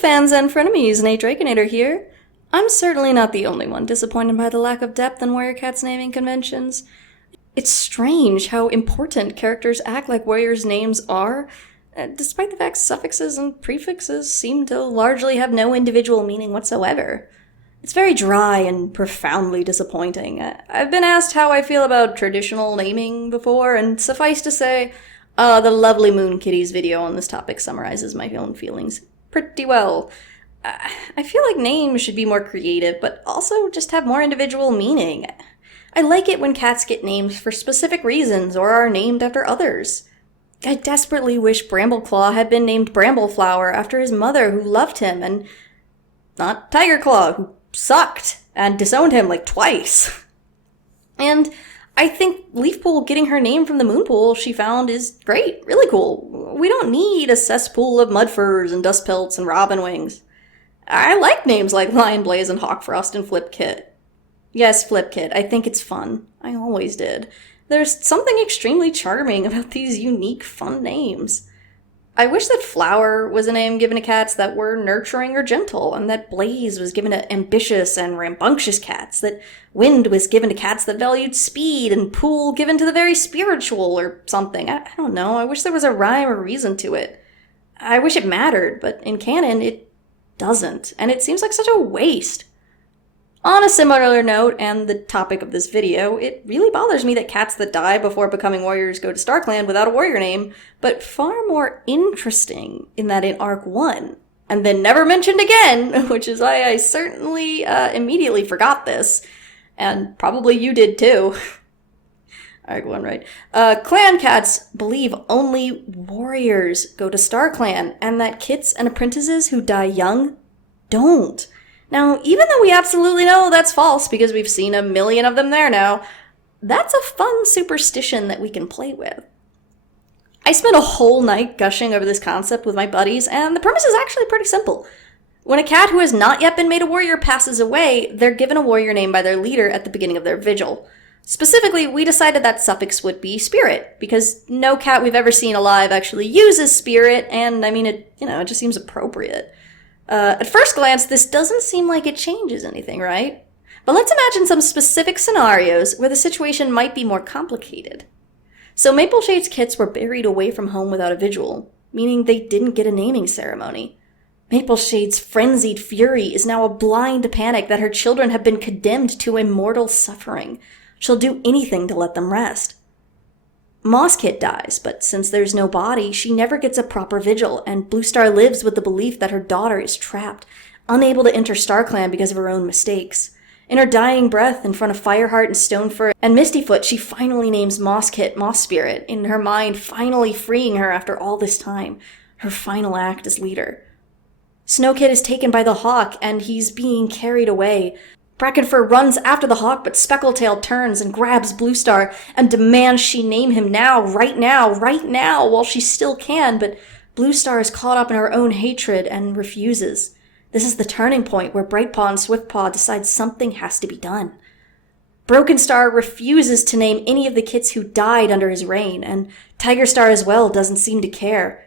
fans and frenemies, Nate Drakenator here. I'm certainly not the only one disappointed by the lack of depth in Warrior Cat's naming conventions. It's strange how important characters act like warriors' names are, despite the fact suffixes and prefixes seem to largely have no individual meaning whatsoever. It's very dry and profoundly disappointing. I've been asked how I feel about traditional naming before, and suffice to say, the lovely Moon Kitty's video on this topic summarizes my own feelings pretty well. I feel like names should be more creative, but also just have more individual meaning. I like it when cats get names for specific reasons or are named after others. I desperately wish Brambleclaw had been named Brambleflower after his mother who loved him, and not Tigerclaw who sucked and disowned him like twice. And I think Leafpool getting her name from the moon pool she found is great, really cool. We don't need a cesspool of mudfurs and dust pelts and robin wings. I like names like Lionblaze and Hawkfrost and Flipkit. Yes, Flipkit, I think it's fun. I always did. There's something extremely charming about these unique, fun names. I wish that Flower was a name given to cats that were nurturing or gentle, and that Blaze was given to ambitious and rambunctious cats, that Wind was given to cats that valued speed, and Pool given to the very spiritual or something. I don't know, I wish there was a rhyme or reason to it. I wish it mattered, but in canon it doesn't, and it seems like such a waste. On a similar note, and the topic of this video, it really bothers me that cats that die before becoming warriors go to StarClan without a warrior name, but far more interesting in that in Arc 1, and then never mentioned again, which is why I certainly immediately forgot this, and probably you did too. Arc 1, right? Clan cats believe only warriors go to StarClan, and that kits and apprentices who die young don't. Now, even though we absolutely know that's false because we've seen a million of them there now, that's a fun superstition that we can play with. I spent a whole night gushing over this concept with my buddies, and the premise is actually pretty simple. When a cat who has not yet been made a warrior passes away, they're given a warrior name by their leader at the beginning of their vigil. Specifically, we decided that Suffix would be Spirit, because no cat we've ever seen alive actually uses Spirit, and I mean, it just seems appropriate. At first glance, this doesn't seem like it changes anything, right? But let's imagine some specific scenarios where the situation might be more complicated. So Mapleshade's kits were buried away from home without a vigil, meaning they didn't get a naming ceremony. Mapleshade's frenzied fury is now a blind panic that her children have been condemned to immortal suffering. She'll do anything to let them rest. Mosskit dies, but since there's no body, she never gets a proper vigil, and Bluestar lives with the belief that her daughter is trapped, unable to enter StarClan because of her own mistakes. In her dying breath, in front of Fireheart and Stonefur and Mistyfoot, she finally names Mosskit Moss Spirit, in her mind finally freeing her after all this time, her final act as leader. Snowkit is taken by the Hawk, and he's being carried away. Brackenfur runs after the Hawk, but Speckletail turns and grabs Bluestar and demands she name him now, right now, while she still can, but Bluestar is caught up in her own hatred and refuses. This is the turning point where Brightpaw and Swiftpaw decide something has to be done. Brokenstar refuses to name any of the kits who died under his reign, and Tigerstar as well doesn't seem to care.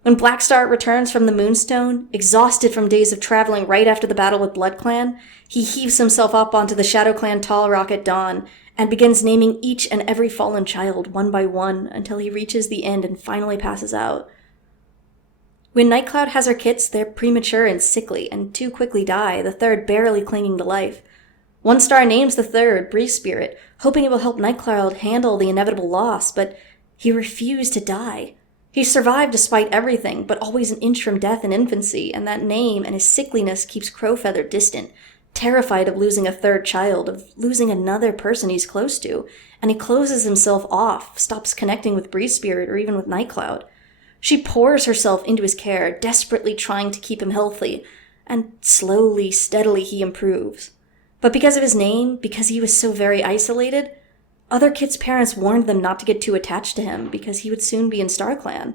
When Blackstar returns from the Moonstone, exhausted from days of traveling right after the battle with BloodClan, he heaves himself up onto the ShadowClan Tall Rock at dawn and begins naming each and every fallen child one by one until he reaches the end and finally passes out. When Nightcloud has her kits, they're premature and sickly and too quickly die, the third barely clinging to life. One Star names the third, Breeze Spirit, hoping it will help Nightcloud handle the inevitable loss, but he refused to die. He survived despite everything, but always an inch from death in infancy, and that name and his sickliness keeps Crowfeather distant, terrified of losing a third child, of losing another person he's close to, and he closes himself off, stops connecting with Breeze Spirit or even with Nightcloud. She pours herself into his care, desperately trying to keep him healthy, and slowly, steadily he improves. But because of his name, because he was so very isolated, other kids' parents warned them not to get too attached to him because he would soon be in StarClan.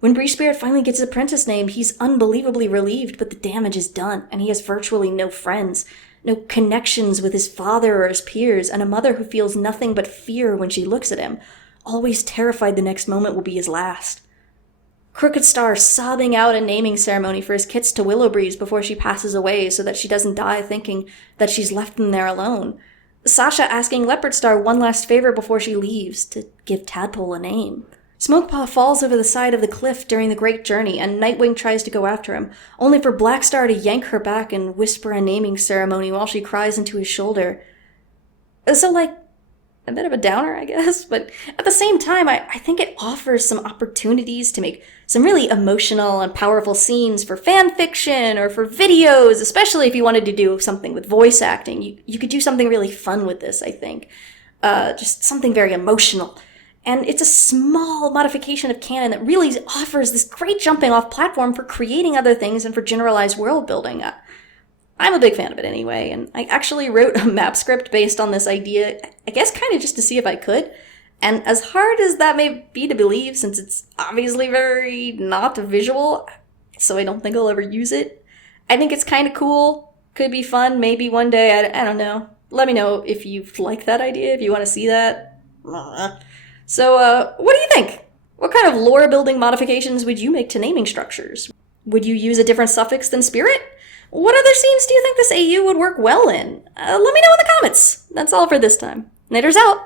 When Breeze Spirit finally gets his apprentice name, he's unbelievably relieved, but the damage is done, and he has virtually no friends, no connections with his father or his peers, and a mother who feels nothing but fear when she looks at him, always terrified the next moment will be his last. Crooked Star sobbing out a naming ceremony for his kits to Willowbreeze before she passes away so that she doesn't die thinking that she's left them there alone. Sasha asking Leopard Star one last favor before she leaves, to give Tadpole a name. Smokepaw falls over the side of the cliff during the Great Journey, and Nightwing tries to go after him, only for Black Star to yank her back and whisper a naming ceremony while she cries into his shoulder. So, like, a bit of a downer, I guess, but at the same time, I think it offers some opportunities to make some really emotional and powerful scenes for fan fiction or for videos, especially if you wanted to do something with voice acting. You could do something really fun with this, I think. Just something very emotional. And it's a small modification of canon that really offers this great jumping off platform for creating other things and for generalized world building. I'm a big fan of it anyway, and I actually wrote a map script based on this idea, I guess kind of just to see if I could. And as hard as that may be to believe, since it's obviously very not visual, so I don't think I'll ever use it, I think it's kind of cool, could be fun, maybe one day, I don't know. Let me know if you like that idea, if you want to see that. So, what do you think? What kind of lore-building modifications would you make to naming structures? Would you use a different suffix than spirit? What other scenes do you think this AU would work well in? Let me know in the comments. That's all for this time. Nader's out!